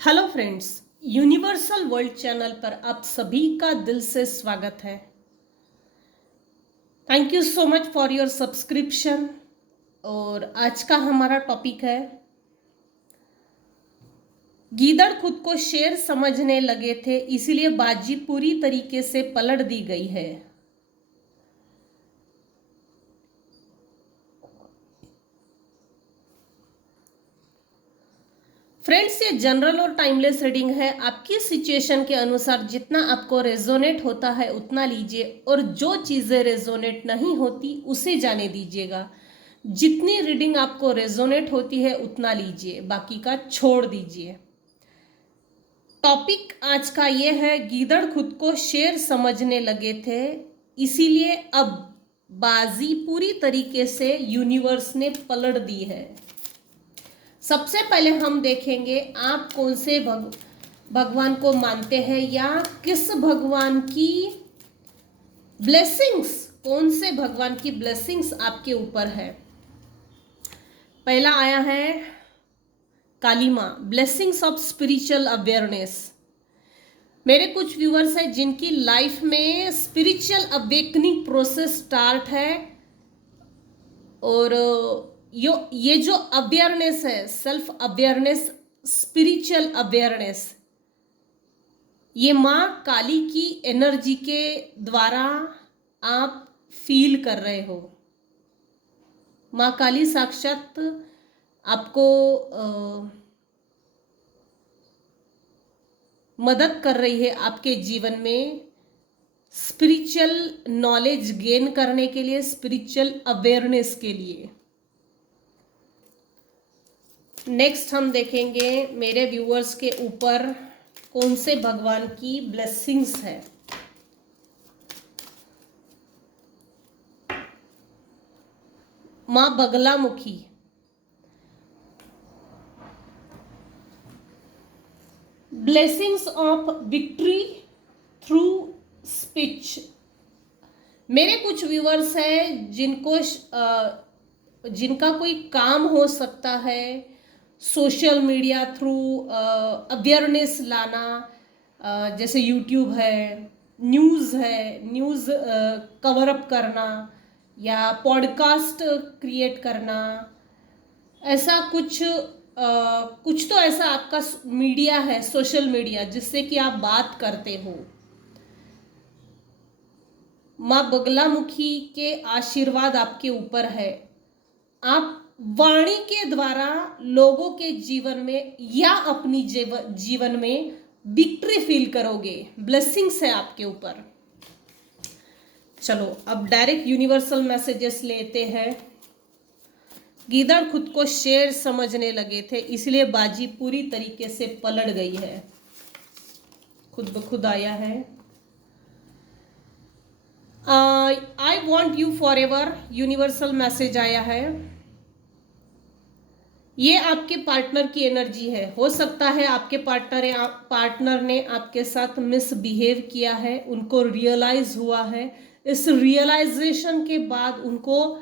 Hello friends, universal world channel पर आप सभी का दिल से स्वागत है। Thank you so much for your subscription. और आज का हमारा टॉपिक है गीदड़ खुद को शेर समझने लगे थे, इसीलिए बाजी पूरी तरीके से पलट दी गई है। फ्रेंड्स, ये जनरल और टाइमलेस रीडिंग है। आपकी सिचुएशन के अनुसार जितना आपको रेजोनेट होता है उतना लीजिए, और जो चीज़ें रेजोनेट नहीं होती उसे जाने दीजिएगा। जितनी रीडिंग आपको रेजोनेट होती है उतना लीजिए, बाकी का छोड़ दीजिए। टॉपिक आज का ये है, गीदड़ खुद को शेर समझने लगे थे, इसीलिए अब बाजी पूरी तरीके से यूनिवर्स ने पलट दी है। सबसे पहले हम देखेंगे आप कौन से भगवान को मानते हैं, या किस भगवान की ब्लेसिंग्स, कौन से भगवान की ब्लेसिंग्स आपके ऊपर है। पहला आया है काली माँ, ब्लेसिंग्स ऑफ स्पिरिचुअल अवेयरनेस। मेरे कुछ व्यूअर्स हैं जिनकी लाइफ में स्पिरिचुअल अवेकनिंग प्रोसेस स्टार्ट है, और ये जो अवेयरनेस है, सेल्फ अवेयरनेस, स्पिरिचुअल अवेयरनेस, ये माँ काली की एनर्जी के द्वारा आप फील कर रहे हो। माँ काली साक्षात आपको मदद कर रही है आपके जीवन में स्पिरिचुअल नॉलेज गेन करने के लिए, स्पिरिचुअल अवेयरनेस के लिए। नेक्स्ट हम देखेंगे मेरे व्यूअर्स के ऊपर कौन से भगवान की ब्लेसिंग्स है। माँ Baglamukhi, blessings of victory through speech. मेरे कुछ व्यूअर्स हैं जिनका कोई काम हो सकता है सोशल मीडिया थ्रू अवेयरनेस लाना, जैसे यूट्यूब है, न्यूज़ कवर अप करना, या पॉडकास्ट क्रिएट करना। ऐसा कुछ तो ऐसा आपका मीडिया है, सोशल मीडिया, जिससे कि आप बात करते हो। माँ बगलामुखी के आशीर्वाद आपके ऊपर है। आप वाणी के द्वारा लोगों के जीवन में या अपनी जीवन में विक्ट्री फील करोगे। ब्लेसिंग्स है आपके ऊपर। चलो अब डायरेक्ट यूनिवर्सल मैसेजेस लेते हैं। गीदड़ खुद को शेर समझने लगे थे, इसलिए बाजी पूरी तरीके से पलट गई है। खुद ब खुद आया है, I want you for ever. Universal message आया है। ये आपके पार्टनर की एनर्जी है। हो सकता है आपके पार्टनर ने आपके साथ मिसबिहेव किया है, उनको रियलाइज हुआ है। इस रियलाइजेशन के बाद उनको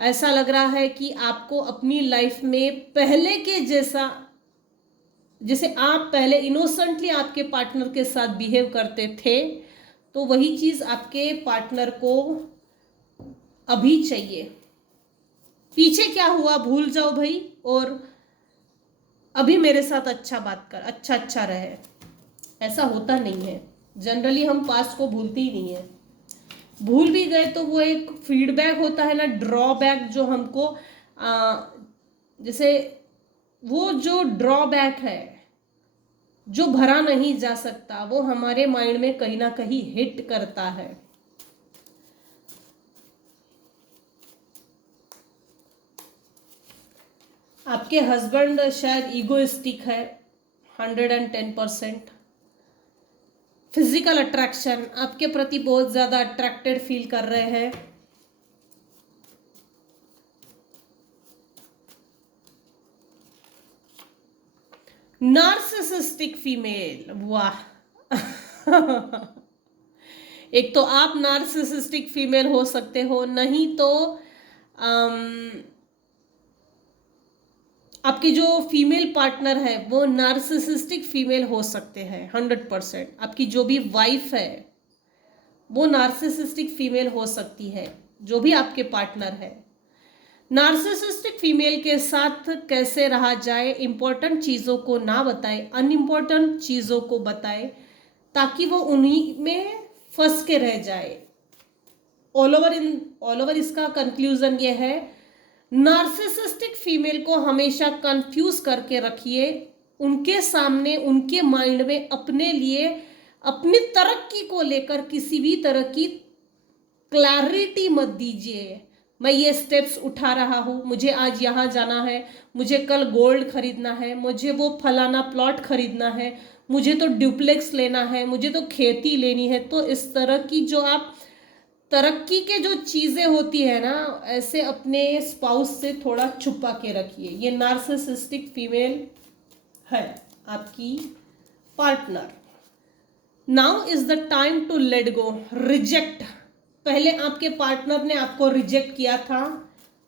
ऐसा लग रहा है कि आपको अपनी लाइफ में पहले के जैसा, जैसे आप पहले इनोसेंटली आपके पार्टनर के साथ बिहेव करते थे, तो वही चीज़ आपके पार्टनर को अभी चाहिए। पीछे क्या हुआ भूल जाओ भाई, और अभी मेरे साथ अच्छा बात कर, अच्छा रहे। ऐसा होता नहीं है। जनरली हम पास्ट को भूलते ही नहीं है। भूल भी गए तो वो एक फीडबैक होता है ना, ड्रॉबैक, जो हमको जैसे वो जो ड्रॉबैक है जो भरा नहीं जा सकता, वो हमारे माइंड में कहीं ना कहीं हिट करता है। आपके हस्बैंड शायद ईगोइस्टिक है 110%। फिजिकल अट्रैक्शन, आपके प्रति बहुत ज़्यादा अट्रैक्टेड फील कर रहे हैं। नार्सिसिस्टिक फीमेल, वाह एक तो आप नार्सिसिस्टिक फीमेल हो सकते हो, नहीं तो आपके जो फीमेल पार्टनर है वो नार्सिसिस्टिक फीमेल हो सकते हैं 100%। आपकी जो भी वाइफ है वो नार्सिसिस्टिक फीमेल हो सकती है, जो भी आपके पार्टनर है। नार्सिसिस्टिक फीमेल के साथ कैसे रहा जाए, इंपॉर्टेंट चीज़ों को ना बताए, अनइम्पॉर्टेंट चीज़ों को बताए, ताकि वो उन्हीं में फंस के रह जाए। ऑल ओवर इसका कंक्लूजन ये है, नार्सिसिस्टिक फीमेल को हमेशा कंफ्यूज करके रखिए। उनके सामने, उनके माइंड में अपने लिए, अपनी तरक्की को लेकर किसी भी तरह की क्लैरिटी मत दीजिए। मैं ये स्टेप्स उठा रहा हूँ, मुझे आज यहाँ जाना है, मुझे कल गोल्ड खरीदना है, मुझे वो फलाना प्लॉट खरीदना है, मुझे तो ड्यूप्लेक्स लेना है, मुझे तो खेती लेनी है। तो इस तरह की जो आप तरक्की के जो चीज़ें होती है ना, ऐसे अपने स्पाउस से थोड़ा छुपा के रखिए। ये नार्सिसिस्टिक फीमेल है आपकी partner. Now is the time to let go, reject. पहले आपके पार्टनर ने आपको रिजेक्ट किया था,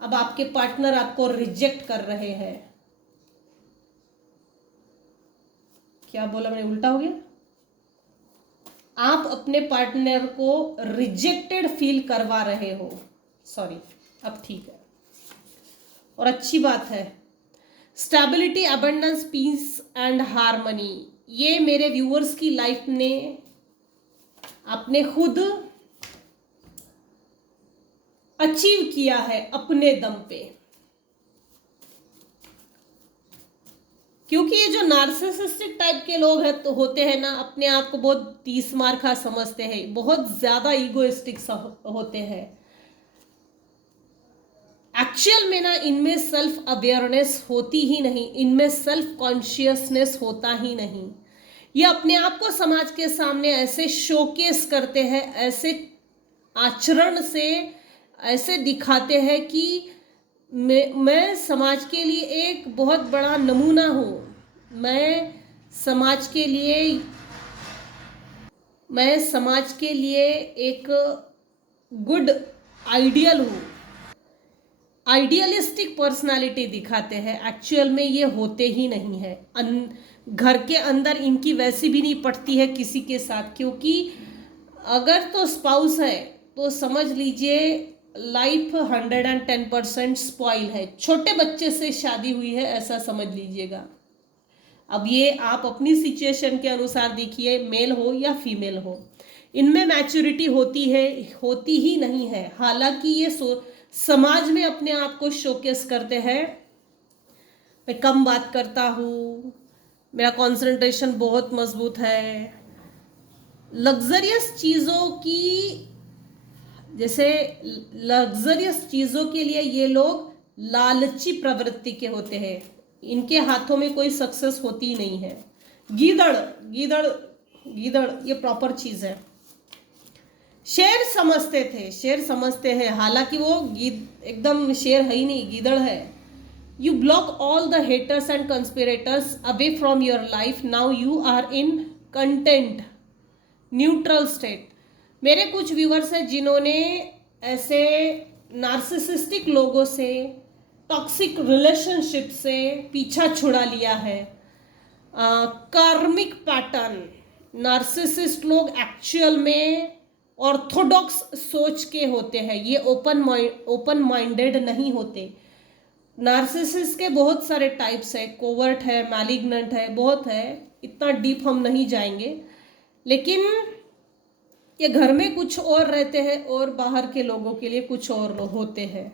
अब आपके पार्टनर आपको रिजेक्ट कर रहे हैं। क्या बोला मैंने, उल्टा हो गया। आप अपने पार्टनर को रिजेक्टेड फील करवा रहे हो, सॉरी, अब ठीक है। और अच्छी बात है, stability, abundance, peace and harmony, ये मेरे व्यूअर्स की लाइफ में आपने खुद अचीव किया है अपने दम पे। क्योंकि ये जो नार्सिसिस्टिक टाइप के लोग हैं तो होते हैं ना, अपने आप को बहुत तीस मार खा समझते हैं, बहुत ज्यादा ईगोइस्टिक होते हैं। एक्चुअल में ना इनमें सेल्फ अवेयरनेस होती ही नहीं, इनमें सेल्फ कॉन्शियसनेस होता ही नहीं। ये अपने आप को समाज के सामने ऐसे शोकेस करते हैं, ऐसे आचरण से ऐसे दिखाते हैं कि मैं समाज के लिए एक बहुत बड़ा नमूना हूँ, मैं समाज के लिए एक गुड आइडियल हूँ। आइडियलिस्टिक पर्सनालिटी दिखाते हैं, एक्चुअल में ये होते ही नहीं है। घर के अंदर इनकी वैसी भी नहीं पटती है किसी के साथ, क्योंकि अगर तो स्पाउस है तो समझ लीजिए लाइफ 110% स्पॉइल है। छोटे बच्चे से शादी हुई है ऐसा समझ लीजिएगा। अब ये आप अपनी सिचुएशन के अनुसार देखिए, मेल हो या फीमेल हो, इनमें मैच्योरिटी होती ही नहीं है। हालांकि ये समाज में अपने आप को शोकेस करते हैं, मैं कम बात करता हूँ, मेरा कंसंट्रेशन बहुत मजबूत है। लग्जरियस चीज़ों की, जैसे लग्जरियस चीज़ों के लिए ये लोग लालची प्रवृत्ति के होते हैं, इनके हाथों में कोई सक्सेस होती नहीं है। गीदड़ गीदड़ गीदड़ ये प्रॉपर चीज़ है। शेर समझते हैं, हालांकि वो एकदम शेर है ही नहीं, गीदड़ है। You block all the haters and conspirators away from your life, now you are in content neutral state. मेरे कुछ व्यूअर्स हैं जिन्होंने ऐसे नार्सिसिस्टिक लोगों से, टॉक्सिक रिलेशनशिप से पीछा छुड़ा लिया है। कार्मिक पैटर्न, नार्सिसिस्ट लोग एक्चुअल में ऑर्थोडॉक्स सोच के होते हैं, ये ओपन माइंडेड नहीं होते। नार्सिसिस्ट के बहुत सारे टाइप्स है, कोवर्ट है, मैलिग्नेंट है, बहुत है, इतना डीप हम नहीं जाएंगे। लेकिन ये घर में कुछ और रहते हैं और बाहर के लोगों के लिए कुछ और होते हैं।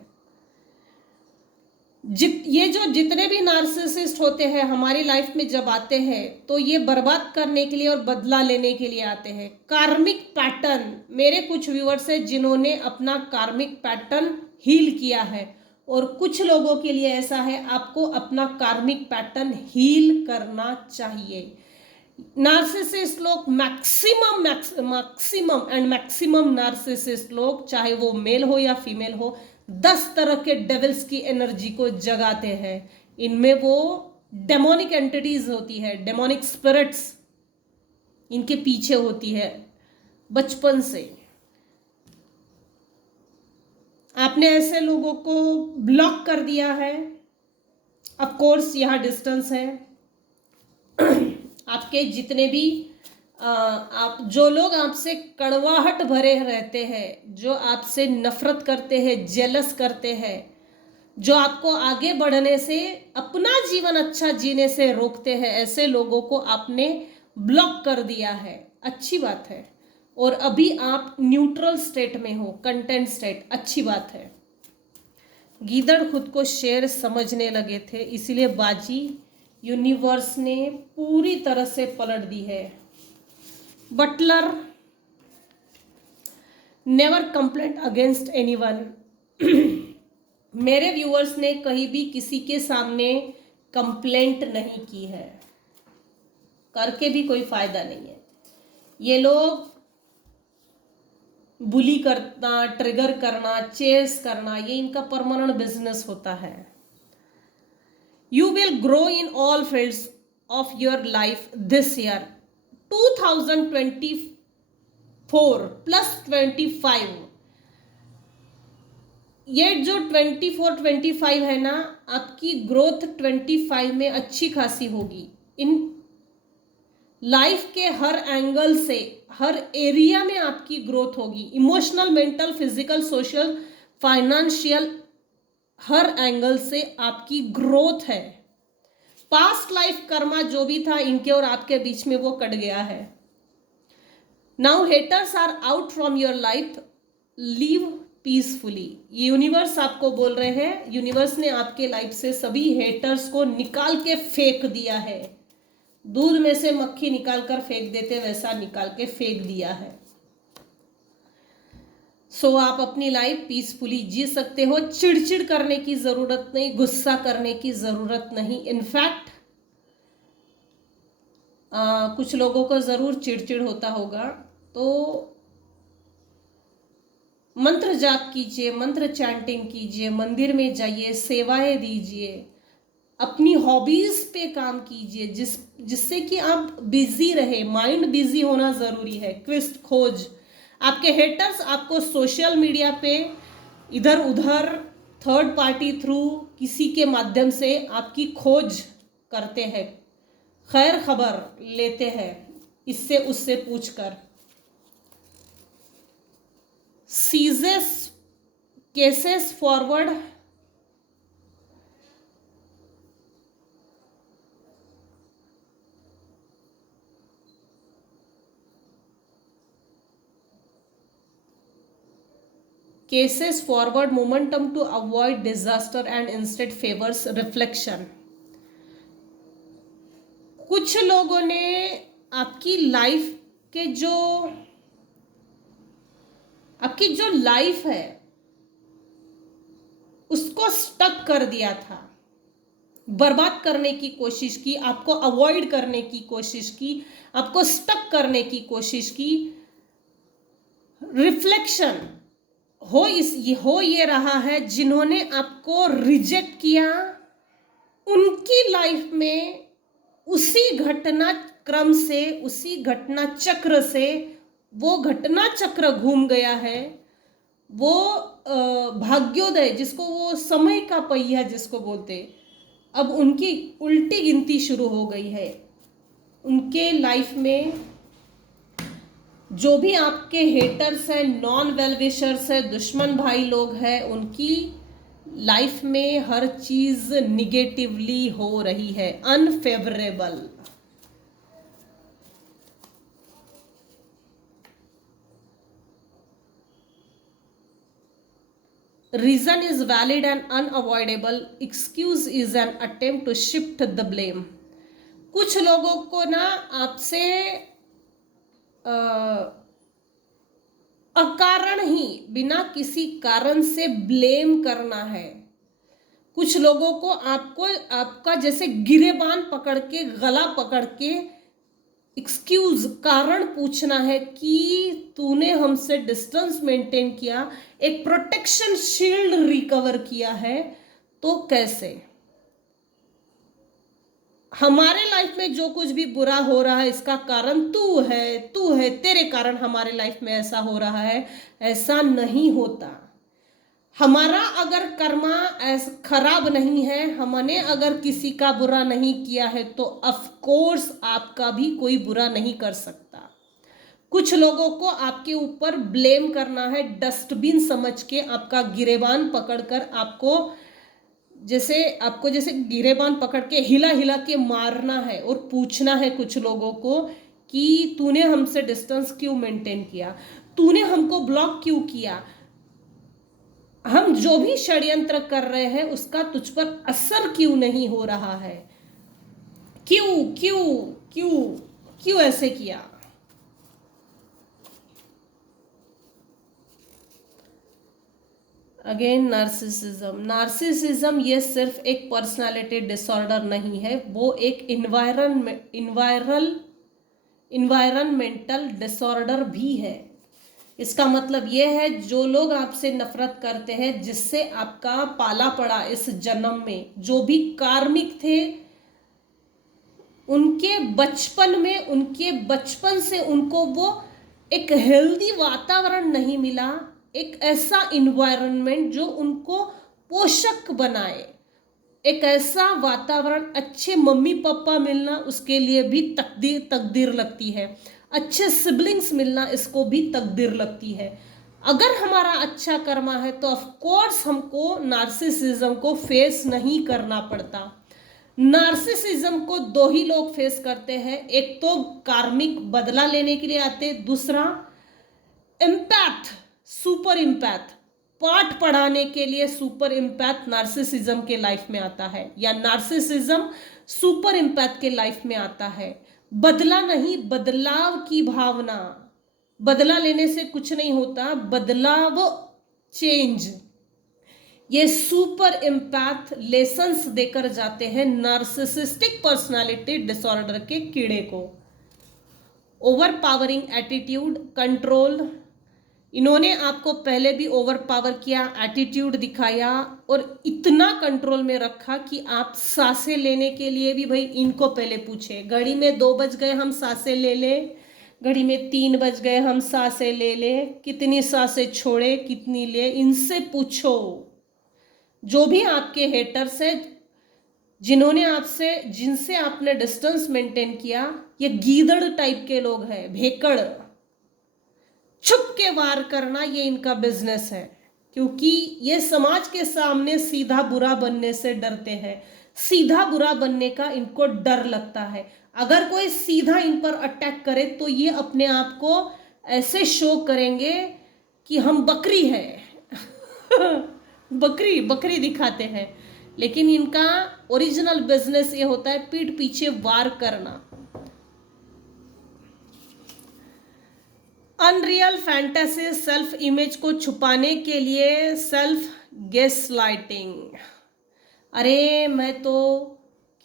ये जो जितने भी नार्सिसिस्ट होते हैं हमारी लाइफ में जब आते हैं तो ये बर्बाद करने के लिए और बदला लेने के लिए आते हैं। कार्मिक पैटर्न, मेरे कुछ व्यूअर्स हैं जिन्होंने अपना कार्मिक पैटर्न हील किया है, और कुछ लोगों के लिए ऐसा है, आपको अपना कार्मिक पैटर्न हील करना चाहिए। नार्सिसिस्ट लोग मैक्सिमम नार्सिसिस्ट लोग, चाहे वो मेल हो या फीमेल हो, 10 तरह के डेविल्स की एनर्जी को जगाते हैं। इनमें वो डेमोनिक एंटिटीज होती है, डेमोनिक स्पिरिट्स इनके पीछे होती है बचपन से। आपने ऐसे लोगों को ब्लॉक कर दिया है, ऑफ कोर्स यहाँ डिस्टेंस है। आपके जितने भी आप जो लोग आपसे कड़वाहट भरे रहते हैं, जो आपसे नफरत करते हैं, जेलस करते हैं, जो आपको आगे बढ़ने से, अपना जीवन अच्छा जीने से रोकते हैं, ऐसे लोगों को आपने ब्लॉक कर दिया है। अच्छी बात है। और अभी आप न्यूट्रल स्टेट में हो, कंटेंट स्टेट, अच्छी बात है। गीदड़ खुद को शेर समझने लगे थे, इसीलिए बाजी यूनिवर्स ने पूरी तरह से पलट दी है। Butler never complaint against anyone. मेरे व्यूअर्स ने कहीं भी किसी के सामने कंप्लेंट नहीं की है, करके भी कोई फायदा नहीं है। ये लोग बुली करना, ट्रिगर करना, चेस करना, ये इनका परमानेंट बिजनेस होता है। You will grow in all fields of your life this year 2024 plus 25। ये जो 24-25 है ना, आपकी ग्रोथ 25 में अच्छी खासी होगी। इन लाइफ के हर एंगल से, हर एरिया में आपकी ग्रोथ होगी। Emotional, mental, physical, social, financial, हर एंगल से आपकी ग्रोथ है। पास्ट लाइफ कर्मा जो भी था इनके और आपके बीच में, वो कट गया है। Now haters are out from your life, leave peacefully. Universe आपको बोल रहे हैं, यूनिवर्स ने आपके लाइफ से सभी हेटर्स को निकाल के फेंक दिया है। दूध में से मक्खी निकाल कर फेंक देते, वैसा निकाल के फेंक दिया है। सो आप अपनी लाइफ पीसफुली जी सकते हो। चिड़चिड़ करने की जरूरत नहीं, गुस्सा करने की जरूरत नहीं। इनफैक्ट कुछ लोगों को जरूर चिड़चिड़ होता होगा, तो मंत्र जाप कीजिए, मंत्र चैंटिंग कीजिए, मंदिर में जाइए, सेवाएं दीजिए, अपनी हॉबीज पे काम कीजिए, जिससे कि आप बिजी रहे। माइंड बिजी होना जरूरी है। क्विस्ट खोज। आपके हेटर्स आपको सोशल मीडिया पे इधर उधर थर्ड पार्टी थ्रू किसी के माध्यम से आपकी खोज करते हैं, खैर खबर लेते हैं, इससे उससे पूछकर। Ceases cases forward. Cases forward momentum to avoid disaster and instead favours reflection. कुछ लोगों ने आपकी लाइफ के आपकी जो लाइफ है उसको स्टक कर दिया था, बर्बाद करने की कोशिश की, आपको अवॉइड करने की कोशिश की, आपको स्टक करने की कोशिश की। रिफ्लेक्शन हो ये रहा है, जिन्होंने आपको रिजेक्ट किया उनकी लाइफ में उसी घटना क्रम से, उसी घटना चक्र से वो घटना चक्र घूम गया है। वो भाग्योदय, जिसको वो समय का पहिया जिसको बोलते, अब उनकी उल्टी गिनती शुरू हो गई है। उनके लाइफ में जो भी आपके हेटर्स हैं, नॉन वेल विशर्स है, दुश्मन भाई लोग हैं, उनकी लाइफ में हर चीज निगेटिवली हो रही है, unfavourable. Reason is valid and unavoidable. Excuse is an attempt to shift the blame. कुछ लोगों को ना आपसे अकारण ही, बिना किसी कारण से ब्लेम करना है। कुछ लोगों को आपको आपका जैसे गिरेबान पकड़ के, गला पकड़ के एक्सक्यूज, कारण पूछना है कि तूने हमसे डिस्टेंस मेंटेन किया, एक प्रोटेक्शन शील्ड रिकवर किया है, तो कैसे? हमारे लाइफ में जो कुछ भी बुरा हो रहा है इसका कारण तू है, तेरे कारण हमारे लाइफ में ऐसा हो रहा है, ऐसा नहीं होता। हमारा अगर कर्मा ऐसा खराब नहीं है, हमने अगर किसी का बुरा नहीं किया है, तो ऑफ कोर्स आपका भी कोई बुरा नहीं कर सकता। कुछ लोगों को आपके ऊपर ब्लेम करना है, डस्टबिन समझ के आपका गिरेबान पकड़कर आपको जैसे गिरेबान पकड़ के हिला हिला के मारना है और पूछना है कुछ लोगों को कि तूने हमसे डिस्टेंस क्यों मेंटेन किया, तूने हमको ब्लॉक क्यों किया, हम जो भी षड्यंत्र कर रहे हैं उसका तुझ पर असर क्यों नहीं हो रहा है, क्यों क्यों क्यों क्यों ऐसे किया। अगेन नार्सिसिज्म ये सिर्फ एक पर्सनालिटी डिसऑर्डर नहीं है, वो एक इन्वायरमेंटल डिसऑर्डर भी है। इसका मतलब ये है जो लोग आपसे नफरत करते हैं, जिससे आपका पाला पड़ा इस जन्म में, जो भी कार्मिक थे, उनके बचपन से उनको वो एक हेल्दी वातावरण नहीं मिला, एक ऐसा इन्वायरमेंट जो उनको पोषक बनाए, एक ऐसा वातावरण, अच्छे मम्मी पापा मिलना उसके लिए भी तकदीर लगती है, अच्छे सिबलिंग्स मिलना इसको भी तकदीर लगती है। अगर हमारा अच्छा कर्मा है तो ऑफ कोर्स हमको नार्सिसिज्म को फेस नहीं करना पड़ता। नार्सिसिज्म को दो ही लोग फेस करते हैं, एक तो कार्मिक बदला लेने के लिए आते, दूसरा एम्पैथ, सुपर इम्पैथ, पाठ पढ़ाने के लिए सुपर इम्पैथ नार्सिसिज्म के लाइफ में आता है, या नार्सिसिज्म सुपर इम्पैथ के लाइफ में आता है। बदला नहीं, बदलाव की भावना, बदला लेने से कुछ नहीं होता, बदलाव, चेंज, ये सुपर इम्पैथ लेसन्स देकर जाते हैं नार्सिसिस्टिक पर्सनालिटी डिसऑर्डर के कीड़े को। ओवर पावरिंग एटीट्यूड, कंट्रोल, इन्होंने आपको पहले भी ओवर पावर किया, एटीट्यूड दिखाया और इतना कंट्रोल में रखा कि आप सांसें लेने के लिए भी भाई इनको पहले पूछे, घड़ी में 2 बज गए हम सांसें ले ले, घड़ी में 3 बज गए हम सांसें ले ले, कितनी सांसें छोड़े कितनी ले, इनसे पूछो। जो भी आपके हेटर्स है, जिनसे आपने डिस्टेंस मेंटेन किया, ये गीदड़ टाइप के लोग हैं, भेकड़, छुप के वार करना ये इनका बिजनेस है, क्योंकि ये समाज के सामने सीधा बुरा बनने से डरते हैं, सीधा बुरा बनने का इनको डर लगता है। अगर कोई सीधा इन पर अटैक करे तो ये अपने आप को ऐसे शो करेंगे कि हम बकरी हैं बकरी बकरी दिखाते हैं, लेकिन इनका ओरिजिनल बिजनेस ये होता है पीठ पीछे वार करना। अनरियल फैंटेसी, सेल्फ इमेज को छुपाने के लिए सेल्फ गैसलाइटिंग। अरे मैं तो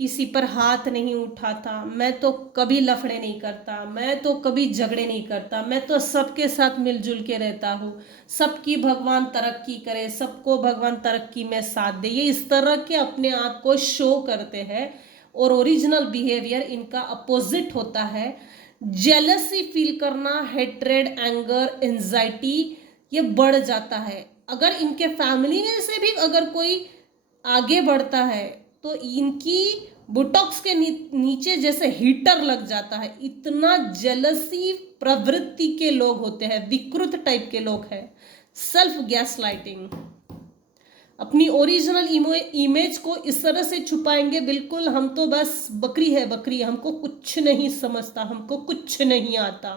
किसी पर हाथ नहीं उठाता, मैं तो कभी लफड़े नहीं करता, मैं तो कभी झगड़े नहीं करता, मैं तो सबके साथ मिलजुल के रहता हूँ, सबकी भगवान तरक्की करे, सबको भगवान तरक्की में साथ दे, ये इस तरह के अपने आप को शो करते हैं। और ओरिजिनल बिहेवियर इनका अपोजिट होता है, जेलसी फील करना, हेट्रेड, एंगर, एंजाइटी, ये बढ़ जाता है। अगर इनके फैमिली में से भी अगर कोई आगे बढ़ता है तो इनकी बुटॉक्स के नीचे जैसे हीटर लग जाता है, इतना जेलसी प्रवृत्ति के लोग होते हैं, विकृत टाइप के लोग हैं। सेल्फ गैसलाइटिंग, अपनी ओरिजिनल इमेज को इस तरह से छुपाएंगे, बिल्कुल हम तो बस बकरी है बकरी, हमको कुछ नहीं समझता, हमको कुछ नहीं आता,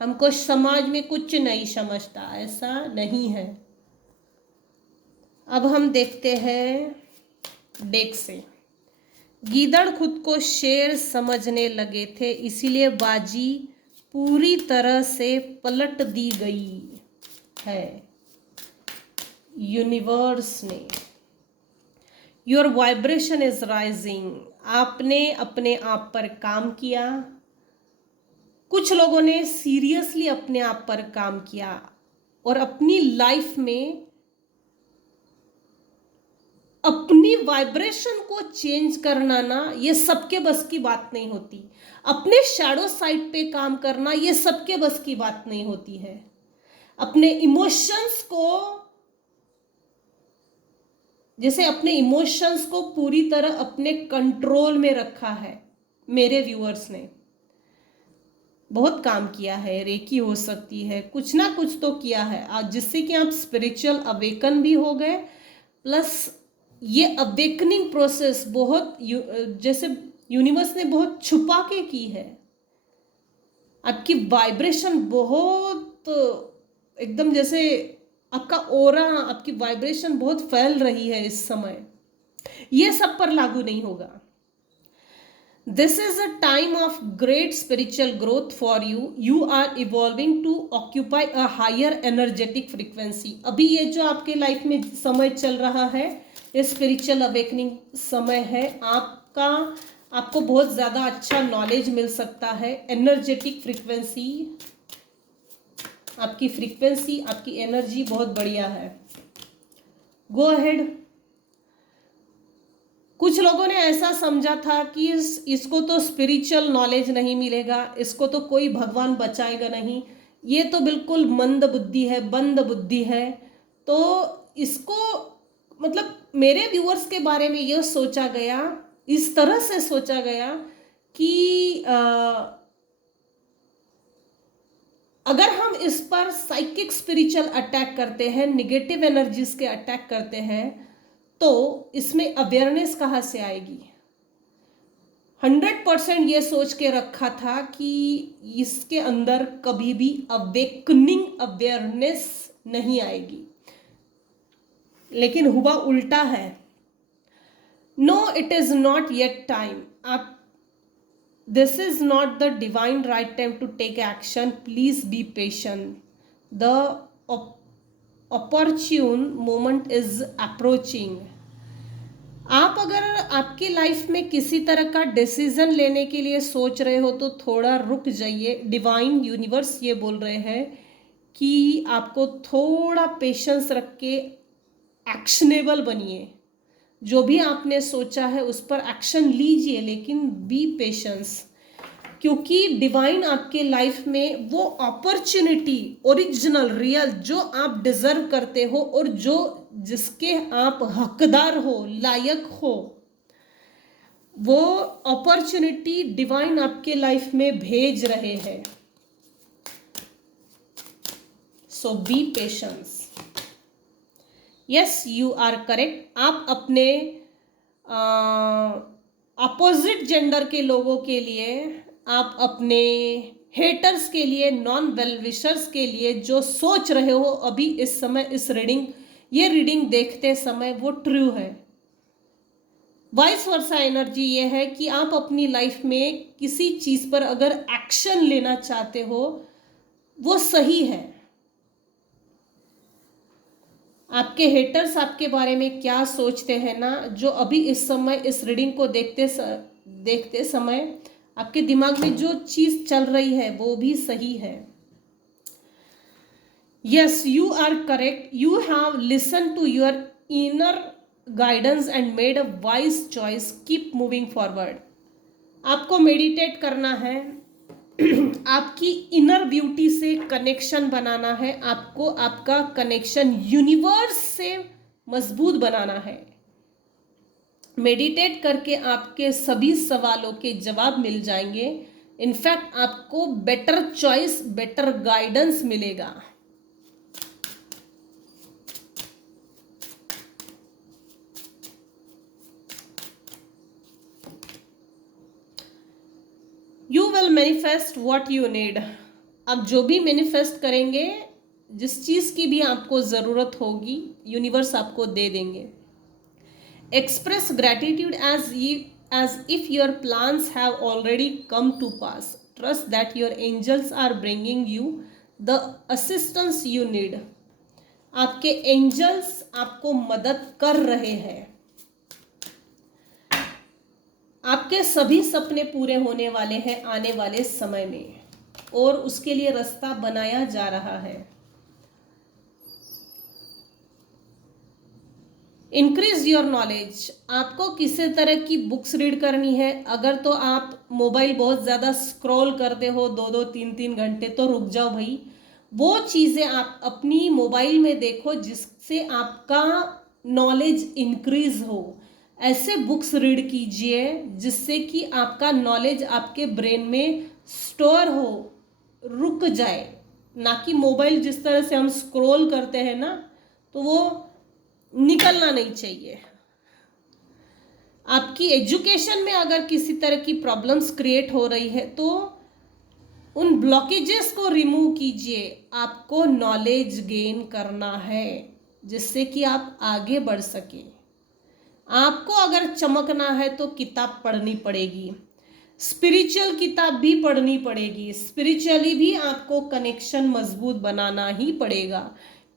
हमको समाज में कुछ नहीं समझता, ऐसा नहीं है। अब हम देखते हैं डेक से। गीदड़ खुद को शेर समझने लगे थे, इसीलिए बाजी पूरी तरह से पलट दी गई है यूनिवर्स ने। योर वाइब्रेशन इज राइजिंग, आपने अपने आप पर काम किया, कुछ लोगों ने सीरियसली अपने आप पर काम किया और अपनी लाइफ में अपनी वाइब्रेशन को चेंज करना ना, ये सबके बस की बात नहीं होती। अपने शैडो साइड पे काम करना ये सबके बस की बात नहीं होती है। अपने इमोशंस को जैसे अपने इमोशंस को पूरी तरह अपने कंट्रोल में रखा है। मेरे व्यूअर्स ने बहुत काम किया है, रेकी हो सकती है, कुछ ना कुछ तो किया है आज, जिससे कि आप स्पिरिचुअल अवेकन भी हो गए। प्लस ये अवेकनिंग प्रोसेस बहुत जैसे यूनिवर्स ने बहुत छुपा के की है। आपकी वाइब्रेशन बहुत एकदम जैसे आपका ओरा, आपकी वाइब्रेशन बहुत फैल रही है इस समय। ये सब पर लागू नहीं होगा। This is a time of great spiritual growth for you. You are evolving to occupy a higher energetic frequency. अभी ये जो आपके लाइफ में समय चल रहा है, ये स्पिरिचुअल अवेकनिंग समय है आपका। आपको बहुत ज़्यादा अच्छा नॉलेज मिल सकता है। एनर्जेटिक फ्रीक्वेंसी, आपकी फ्रीक्वेंसी, आपकी एनर्जी बहुत बढ़िया है। Go ahead. कुछ लोगों ने ऐसा समझा था कि इसको तो स्पिरिचुअल नॉलेज नहीं मिलेगा, इसको तो कोई भगवान बचाएगा नहीं, ये तो बिल्कुल मंद बुद्धि है, बंद बुद्धि है। तो इसको मतलब मेरे व्यूअर्स के बारे में यह सोचा गया, इस तरह से सोचा गया कि अगर हम इस पर साइकिक स्पिरिचुअल अटैक करते हैं, निगेटिव एनर्जीज के अटैक करते हैं, तो इसमें अवेयरनेस कहाँ से आएगी। 100% ये सोच के रखा था कि इसके अंदर कभी भी अवेकनिंग अवेयरनेस नहीं आएगी, लेकिन हुआ उल्टा है। No, it is not yet time. आप this is not the divine right time to take action, please be patient. The opportune moment is approaching। आप अगर आपकी लाइफ में किसी तरह का डिसीजन लेने के लिए सोच रहे हो तो थोड़ा रुक जाइए। डिवाइन यूनिवर्स ये बोल रहे हैं कि आपको थोड़ा पेशेंस रख के एक्शनेबल बनिए। जो भी आपने सोचा है उस पर एक्शन लीजिए, लेकिन बी पेशेंस, क्योंकि डिवाइन आपके लाइफ में वो अपॉर्चुनिटी, ओरिजिनल रियल, जो आप डिजर्व करते हो और जो जिसके आप हकदार हो, लायक हो, वो अपॉर्चुनिटी डिवाइन आपके लाइफ में भेज रहे हैं। So be patience. Yes, you are correct. आप अपने अपोजिट जेंडर के लोगों के लिए, आप अपने हेटर्स के लिए, नॉन वेल विशर्स के लिए जो सोच रहे हो अभी इस समय, इस ये रीडिंग देखते समय, वो ट्रू है। वाइस वर्सा एनर्जी ये है कि आप अपनी लाइफ में किसी चीज पर अगर एक्शन लेना चाहते हो, वो सही है। आपके हेटर्स आपके बारे में क्या सोचते हैं ना, जो अभी इस समय इस रीडिंग को देखते समय आपके दिमाग में जो चीज चल रही है वो भी सही है। Yes, you are correct. You have listen to your inner guidance and made a wise choice. Keep moving forward. आपको मेडिटेट करना है, आपकी इनर ब्यूटी से कनेक्शन बनाना है, आपको आपका कनेक्शन यूनिवर्स से मजबूत बनाना है। मेडिटेट करके आपके सभी सवालों के जवाब मिल जाएंगे। इनफैक्ट आपको बेटर चॉइस, बेटर गाइडेंस मिलेगा। You will manifest what you need. आप जो भी मैनिफेस्ट करेंगे, जिस चीज की भी आपको जरूरत होगी, यूनिवर्स आपको दे देंगे। Express gratitude as if your plans have already come to pass. Trust that your angels are bringing you the assistance you need. आपके एंजल्स आपको मदद कर रहे हैं। आपके सभी सपने पूरे होने वाले हैं आने वाले समय में, और उसके लिए रास्ता बनाया जा रहा है। Increase your knowledge. आपको किसी तरह की बुक्स रीड करनी है। अगर तो आप मोबाइल बहुत ज़्यादा स्क्रॉल करते हो 2-2, 3-3 घंटे, तो रुक जाओ भाई। वो चीज़ें आप अपनी मोबाइल में देखो जिससे आपका नॉलेज इंक्रीज हो। ऐसे बुक्स रीड कीजिए जिससे कि आपका नॉलेज आपके ब्रेन में स्टोर हो, रुक जाए। ना कि मोबाइल जिस तरह से हम स्क्रॉल करते हैं ना, तो वो निकलना नहीं चाहिए। आपकी एजुकेशन में अगर किसी तरह की प्रॉब्लम्स क्रिएट हो रही है तो उन ब्लॉकेजेस को रिमूव कीजिए। आपको नॉलेज गेन करना है जिससे कि आप आगे बढ़ सके। आपको अगर चमकना है तो किताब पढ़नी पड़ेगी, स्पिरिचुअल किताब भी पढ़नी पड़ेगी। स्पिरिचुअली भी आपको कनेक्शन मजबूत बनाना ही पड़ेगा,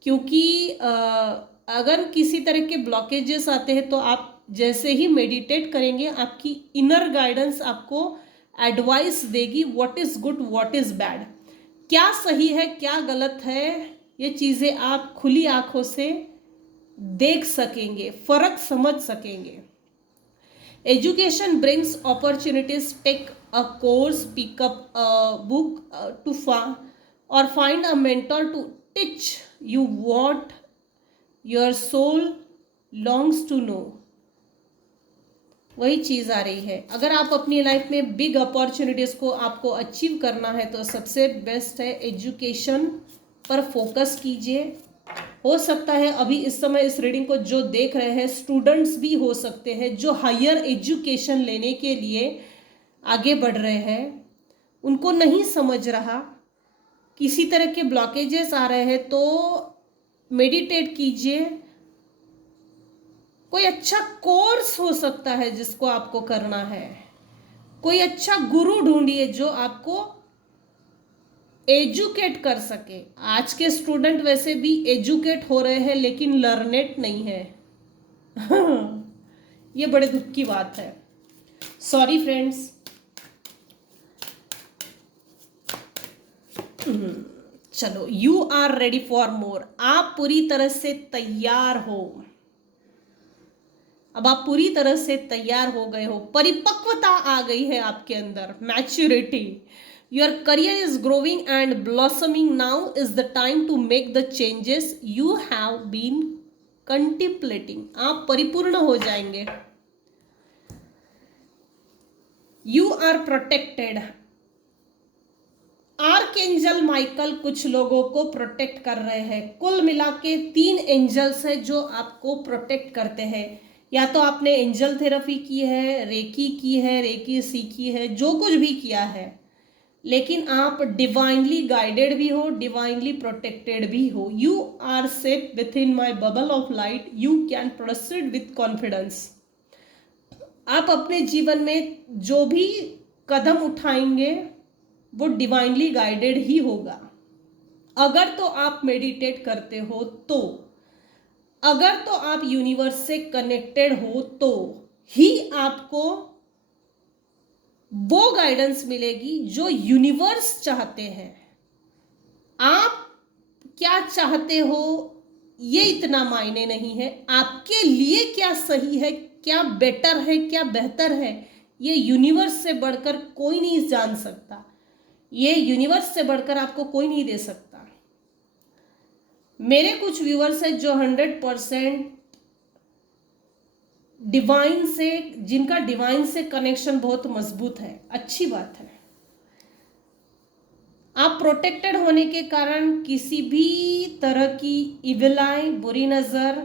क्योंकि अगर किसी तरह के ब्लॉकेजेस आते हैं तो आप जैसे ही मेडिटेट करेंगे आपकी इनर गाइडेंस आपको एडवाइस देगी what is good what is bad, क्या सही है क्या गलत है। ये चीज़ें आप खुली आंखों से देख सकेंगे, फर्क समझ सकेंगे। Education brings opportunities. Take a course, pick up a book to or find a mentor to teach you what your soul longs to know. वही चीज़ आ रही है। अगर आप अपनी लाइफ में बिग अपॉर्चुनिटीज़ को आपको अचीव करना है तो सबसे बेस्ट है एजुकेशन पर फोकस कीजिए। हो सकता है अभी इस समय इस रीडिंग को जो देख रहे हैं स्टूडेंट्स भी हो सकते हैं जो हायर एजुकेशन लेने के लिए आगे बढ़ रहे हैं, उनको नहीं समझ रहा, किसी तरह के ब्लॉकेजेस आ रहे हैं तो मेडिटेट कीजिए। कोई अच्छा कोर्स हो सकता है जिसको आपको करना है, कोई अच्छा गुरु ढूंढिए जो आपको एजुकेट कर सके। आज के स्टूडेंट वैसे भी एजुकेट हो रहे हैं लेकिन लर्नेट नहीं है। ये बड़े दुख की बात है। Sorry friends. चलो, you are ready for more. आप पूरी तरह से तैयार हो। अब आप पूरी तरह से तैयार हो गए हो, परिपक्वता आ गई है आपके अंदर, maturity. Your career is growing and blossoming. Now is the time to make the changes you have been contemplating. आप परिपूर्ण हो जाएंगे। You are protected. Archangel Michael कुछ लोगों को प्रोटेक्ट कर रहे हैं। कुल मिला के 3 एंजल्स है जो आपको प्रोटेक्ट करते हैं। या तो आपने एंजल थेरेपी की है, रेकी सीखी है, जो कुछ भी किया है, लेकिन आप डिवाइनली गाइडेड भी हो, डिवाइनली प्रोटेक्टेड भी हो। You are safe within my bubble of light. You can proceed with confidence. आप अपने जीवन में जो भी कदम उठाएंगे वो डिवाइनली गाइडेड ही होगा। अगर तो आप मेडिटेट करते हो तो, अगर तो आप यूनिवर्स से कनेक्टेड हो तो ही आपको वो गाइडेंस मिलेगी जो यूनिवर्स चाहते हैं। आप क्या चाहते हो ये इतना मायने नहीं है, आपके लिए क्या सही है, क्या बेटर है, क्या बेहतर है, ये यूनिवर्स से बढ़कर कोई नहीं जान सकता। ये यूनिवर्स से बढ़कर आपको कोई नहीं दे सकता। मेरे कुछ व्यूअर्स हैं जो 100% डिवाइन से, जिनका डिवाइन से कनेक्शन बहुत मजबूत है। अच्छी बात है। आप प्रोटेक्टेड होने के कारण किसी भी तरह की इविल आई, बुरी नज़र,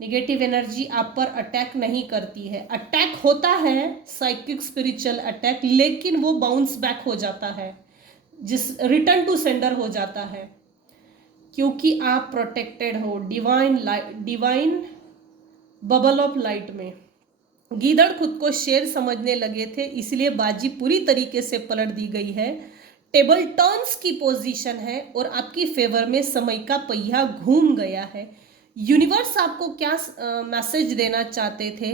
नेगेटिव एनर्जी आप पर अटैक नहीं करती है। अटैक होता है साइकिक स्पिरिचुअल अटैक, लेकिन वो बाउंस बैक हो जाता है, जिस रिटर्न टू सेंडर हो जाता है, क्योंकि आप प्रोटेक्टेड हो डिवाइन बबल ऑफ लाइट में। गीदड़ खुद को शेर समझने लगे थे, इसलिए बाजी पूरी तरीके से पलट दी गई है। टेबल टर्न्स की पोजीशन है और आपकी फेवर में समय का पहिया घूम गया है। यूनिवर्स आपको क्या मैसेज देना चाहते थे?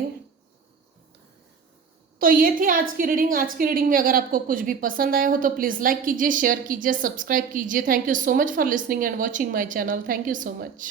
तो ये थी आज की रीडिंग। आज की रीडिंग में अगर आपको कुछ भी पसंद आया हो तो प्लीज़ लाइक कीजिए, शेयर कीजिए, सब्सक्राइब कीजिए। Thank you so much for listening and watching my channel. Thank you so much.